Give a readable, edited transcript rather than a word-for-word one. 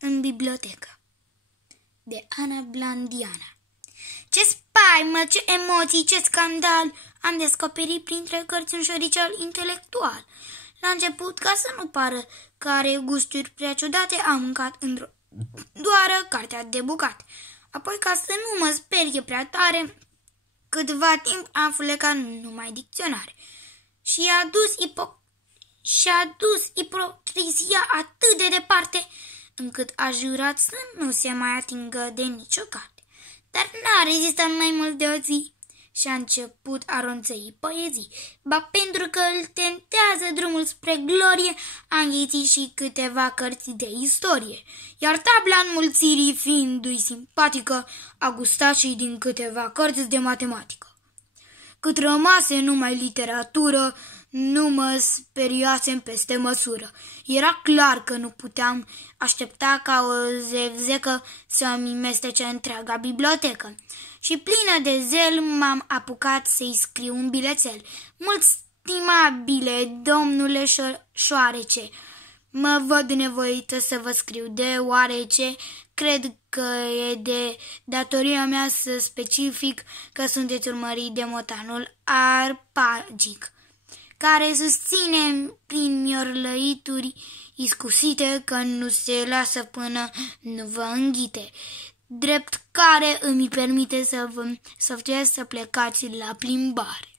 în bibliotecă, de Ana Blandiana. Ce spaimă, ce emoții, ce scandal am descoperit printre cărți un șoricel intelectual. La început, ca să nu pară că are gusturi prea ciudate, am mâncat într-o doară cartea de bucat. Apoi, ca să nu mă sperie prea tare, câtva timp am fulecat numai dicționare. Și-a dus ipocrizia atât de departe, încât a jurat să nu se mai atingă de nicio carte. Dar n-a rezistat mai mult de o zi și a început a ronțăi poezii. Ba pentru că îl tentează drumul spre glorie, a înghițit și câteva cărți de istorie. Iar tabla înmulțirii, fiindu-i simpatică, a gustat și din câteva cărți de matematică. Cât rămase numai literatură, nu mă speriasem peste măsură. Era clar că nu puteam aștepta ca o zevzecă să-mi mestece întreaga bibliotecă. Și plină de zel m-am apucat să-i scriu un bilețel. Mult stimabile domnule șoarece, mă văd nevoită să vă scriu, deoarece cred că e de datoria mea să specific că sunteți urmărit de motanul arpagic, care susține prin miorlăituri iscusite că nu se lasă până nu vă înghite, drept care îmi permite să vă sfătuiesc să plecați la plimbare.